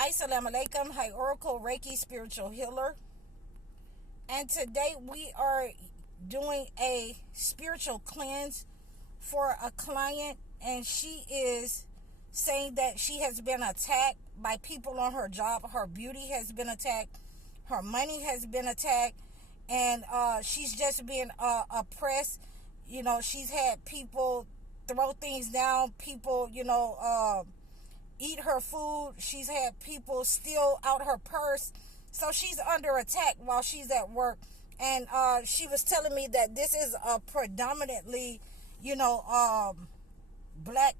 Assalamu alaikum. Hi, Oracle Reiki Spiritual Healer. And today we are doing a spiritual cleanse for a client. And she is saying that she has been attacked by people on her job. Her beauty has been attacked. Her money has been attacked. And she's just being oppressed. You know, she's had people throw things down. People, eat her food. She's had people steal out her purse. So she's under attack while she's at work. And she was telling me that this is a predominantly, black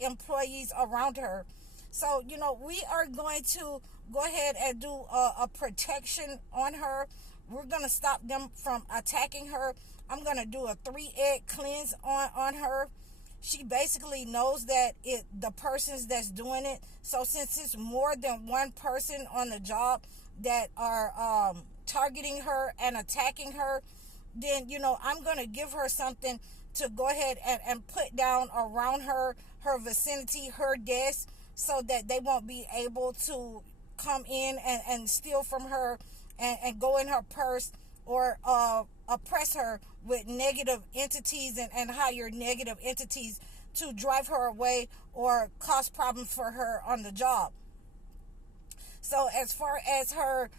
employees around her. So, we are going to go ahead and do a protection on her. We're going to stop them from attacking her. I'm going to do a 3-egg cleanse on her. She basically knows that the persons that's doing it. So since it's more than one person on the job that are targeting her and attacking her, then, I'm going to give her something to go ahead and put down around her vicinity, her desk, so that they won't be able to come in and steal from her and go in her purse or oppress her with negative entities and hire negative entities to drive her away or cause problems for her on the job. So as far as her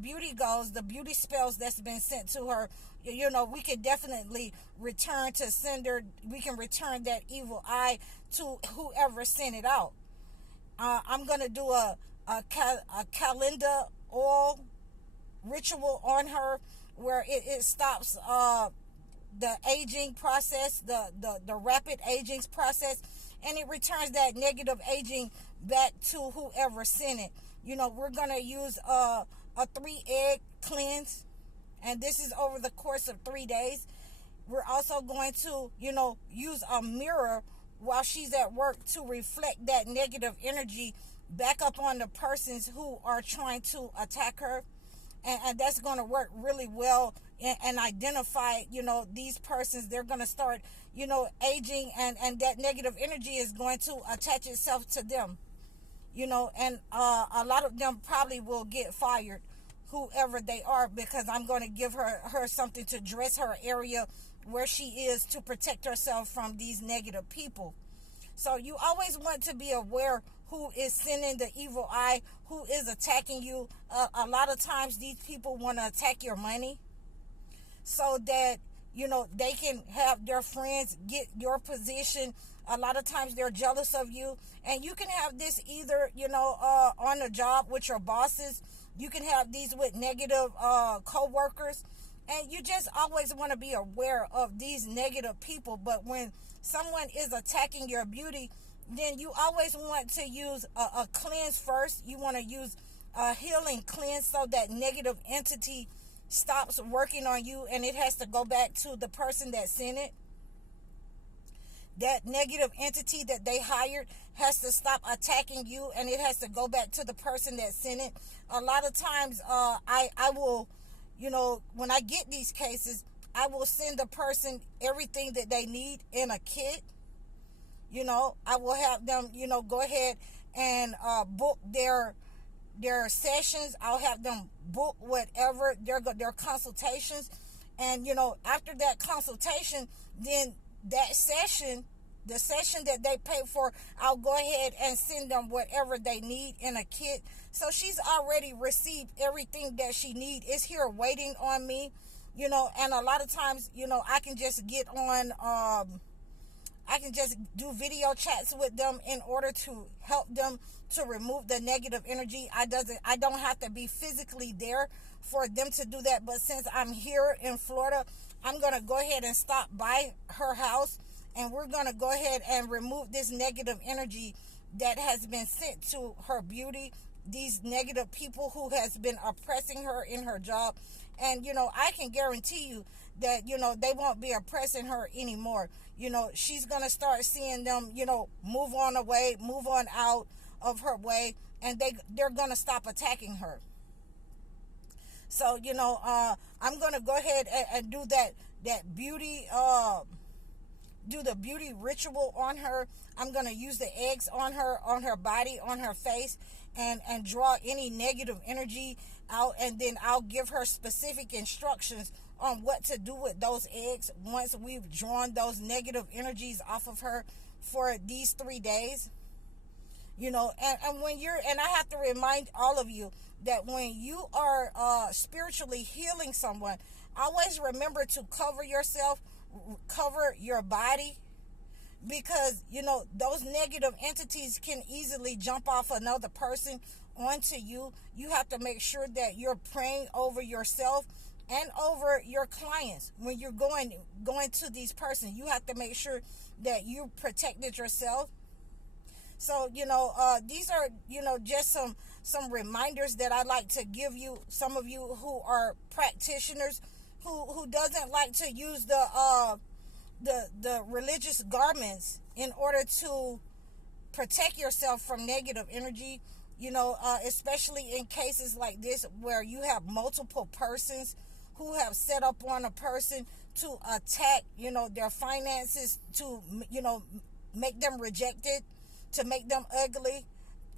beauty goes, the beauty spells that's been sent to her, we can definitely return to sender. We can return that evil eye to whoever sent it out. I'm going to do a Calendula oil ritual on her where it stops the aging process, the rapid aging process, and it returns that negative aging back to whoever sent it. We're going to use a 3-egg cleanse, and this is over the course of 3 days. We're also going to, use a mirror while she's at work to reflect that negative energy back up on the persons who are trying to attack her. And that's going to work really well and identify, these persons. They're going to start, aging, and that negative energy is going to attach itself to them, and a lot of them probably will get fired, whoever they are, because I'm going to give her something to dress her area where she is to protect herself from these negative people. So you always want to be aware who is sending the evil eye, who is attacking you. A lot of times these people want to attack your money so that, they can have their friends get your position. A lot of times they're jealous of you. And you can have this either, on the job with your bosses. You can have these with negative co-workers. And you just always want to be aware of these negative people. But when someone is attacking your beauty, then you always want to use a cleanse first. You want to use a healing cleanse so that negative entity stops working on you and it has to go back to the person that sent it. That negative entity that they hired has to stop attacking you and it has to go back to the person that sent it. A lot of times I will, when I get these cases, I will send the person everything that they need in a kit. I will have them, go ahead and book their sessions. I'll have them book whatever, their consultations. And, after that consultation, then that session, the session that they pay for, I'll go ahead and send them whatever they need in a kit. So she's already received everything that she needs. It's here waiting on me, and a lot of times, I can just get on, I can just do video chats with them in order to help them to remove the negative energy. I don't have to be physically there for them to do that. But since I'm here in Florida, I'm going to go ahead and stop by her house. And we're going to go ahead and remove this negative energy that has been sent to her beauty. These negative people who has been oppressing her in her job. And, I can guarantee you that, they won't be oppressing her anymore. She's going to start seeing them, move on away, move on out of her way, and they're going to stop attacking her. So, I'm going to go ahead and do that beauty do the beauty ritual on her. I'm going to use the eggs on her body, on her face, and draw any negative energy out, and then I'll give her specific instructions on what to do with those eggs once we've drawn those negative energies off of her for these 3 days. And when you're, and I have to remind all of you that when you are spiritually healing someone, always remember to cover yourself, cover your body, because those negative entities can easily jump off another person onto you. You have to make sure that you're praying over yourself and over your clients. When you're going to these persons, you have to make sure that you protected yourself. So these are just some reminders that I like to give you. Some of you who are practitioners who doesn't like to use the religious garments in order to protect yourself from negative energy, especially in cases like this where you have multiple persons who have set up on a person to attack, their finances, to, make them rejected, to make them ugly,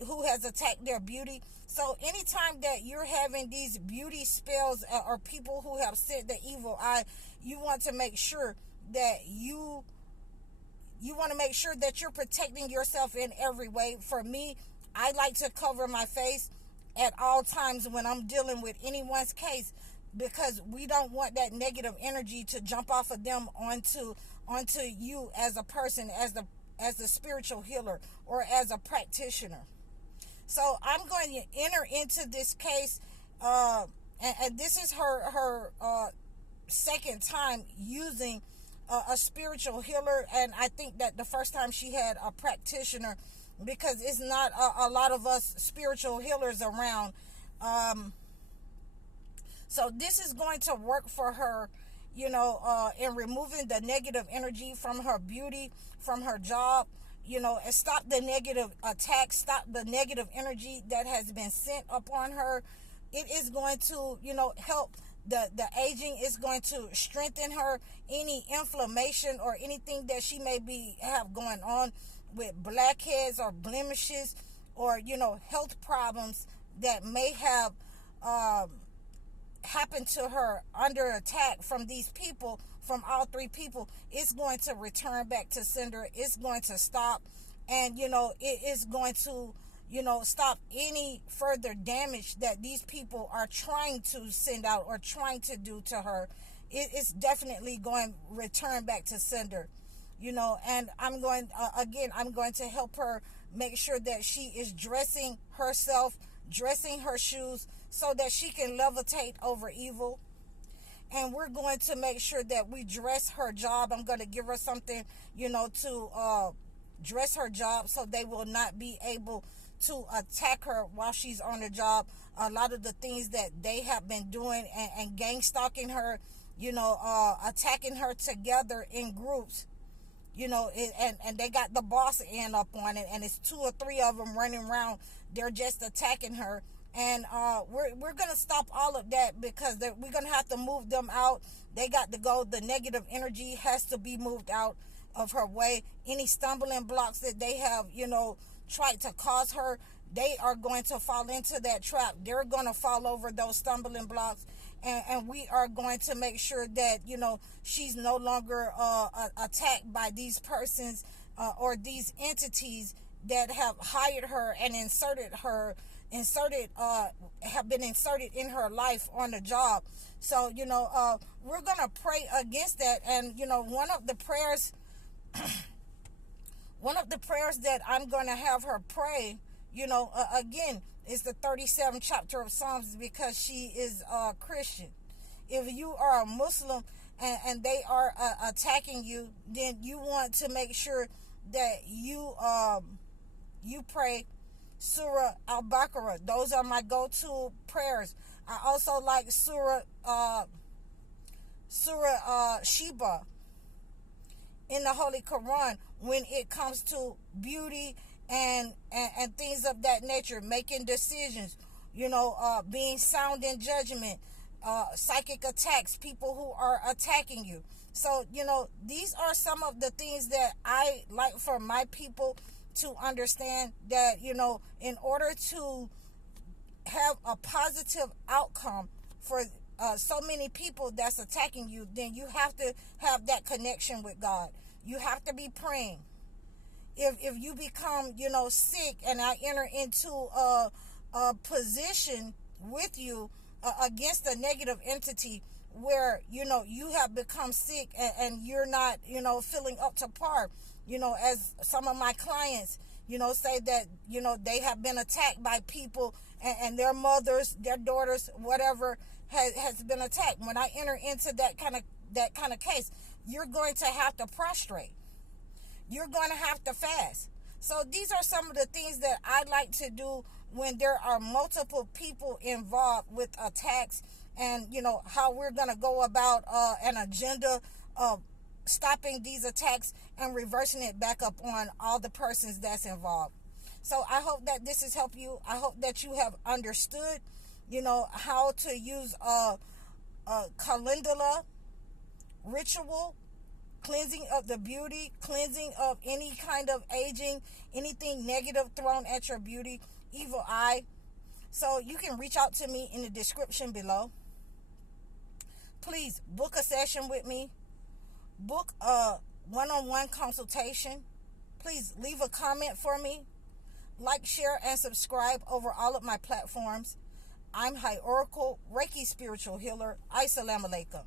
who has attacked their beauty. So anytime that you're having these beauty spells or people who have sent the evil eye, you want to make sure that you want to make sure that you're protecting yourself in every way. For me, I like to cover my face at all times when I'm dealing with anyone's case, because we don't want that negative energy to jump off of them onto you as a person, as a spiritual healer or as a practitioner. So I'm going to enter into this case, and this is her second time using a spiritual healer, and I think that the first time she had a practitioner, because it's not a lot of us spiritual healers around. So this is going to work for her, in removing the negative energy from her beauty, from her job, and stop the negative attacks, stop the negative energy that has been sent upon her. It is going to, help the aging. Is going to strengthen her. Any inflammation or anything that she may have going on with blackheads or blemishes or, health problems that may have happened to her under attack from these people, from all three people, it's going to return back to sender. It's going to stop, and it is going to stop any further damage that these people are trying to send out or trying to do to her. It's definitely going to return back to sender, and I'm going to help her make sure that she is dressing herself, dressing her shoes, so that she can levitate over evil. And we're going to make sure that we dress her job. I'm going to give her something, to dress her job so they will not be able to attack her while she's on the job. A lot of the things that they have been doing and gang stalking her, attacking her together in groups, and they got the boss end up on it, and it's 2 or 3 of them running around. They're just attacking her. And we're going to stop all of that, because we're going to have to move them out. They got to go. The negative energy has to be moved out of her way. Any stumbling blocks that they have, tried to cause her, they are going to fall into that trap. They're going to fall over those stumbling blocks. And we are going to make sure that, she's no longer attacked by these persons or these entities that have hired her and have been inserted in her life on the job. So we're gonna pray against that. And one of the prayers that I'm gonna have her pray, again, is the 37th chapter of Psalms, because she is a Christian. If you are a Muslim and they are attacking you, then you want to make sure that you pray Surah Al-Baqarah. Those are my go-to prayers. I also like Surah Sheba in the Holy Quran when it comes to beauty and things of that nature, making decisions, being sound in judgment, psychic attacks, people who are attacking you. So, these are some of the things that I like for my people to understand, that, in order to have a positive outcome for so many people that's attacking you, then you have to have that connection with God. You have to be praying. If you become, sick, and I enter into a position with you against a negative entity where, you have become sick, and you're not, feeling up to par, as some of my clients, say that, they have been attacked by people, and their mothers, their daughters, whatever, has been attacked. When I enter into that kind of case, you're going to have to prostrate. You're going to have to fast. So these are some of the things that I like to do when there are multiple people involved with attacks, and, how we're going to go about an agenda of stopping these attacks and reversing it back up on all the persons that's involved. So I hope that this has helped you. I hope that you have understood, how to use a calendula ritual, cleansing of the beauty, cleansing of any kind of aging, anything negative thrown at your beauty, evil eye. So you can reach out to me in the description below. Please book a session with me. Book a one-on-one consultation. Please leave a comment for me. Like, share, and subscribe over all of my platforms. I'm High Oracle, Reiki Spiritual Healer. Assalamu alaikum.